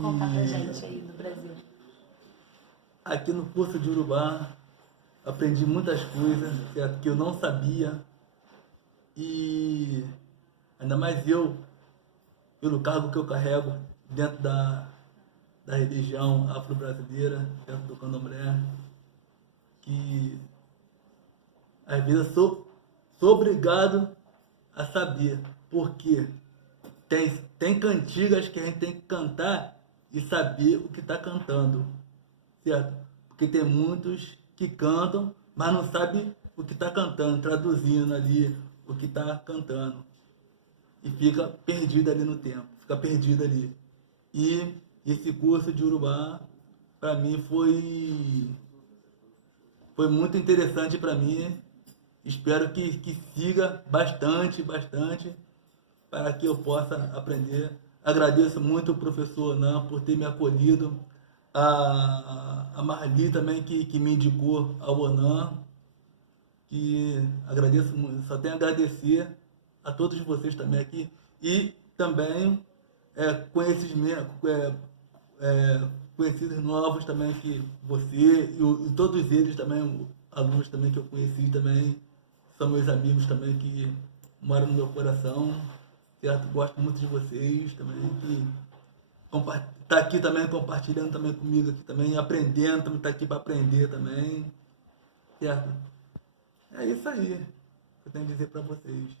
Conta pra gente aí do Brasil. Aqui no curso de Urubá, aprendi muitas coisas, certo, que eu não sabia. E ainda mais eu, pelo cargo que eu carrego dentro da religião afro-brasileira, dentro do candomblé, que às vezes sou obrigado a saber, porque tem cantigas que a gente tem que cantar e saber o que está cantando, certo? Porque tem muitos que cantam, mas não sabem o que está cantando, traduzindo ali o que está cantando. E fica perdido ali no tempo, fica perdido ali. E esse curso de Urubá, para mim, foi muito interessante para mim. Espero que siga bastante, bastante, para que eu possa aprender. Agradeço muito o professor Nan por ter me acolhido, a Marli também que me indicou ao Onan, que agradeço muito, só tenho a agradecer a todos vocês também aqui e também conhecidos novos também que você e todos eles também, alunos também que eu conheci também, são meus amigos também que moram no meu coração, certo? Gosto muito de vocês também, que tá aqui também compartilhando também comigo aqui também, aprendendo, também tá aqui para aprender também, certo? É isso aí que eu tenho a dizer para vocês.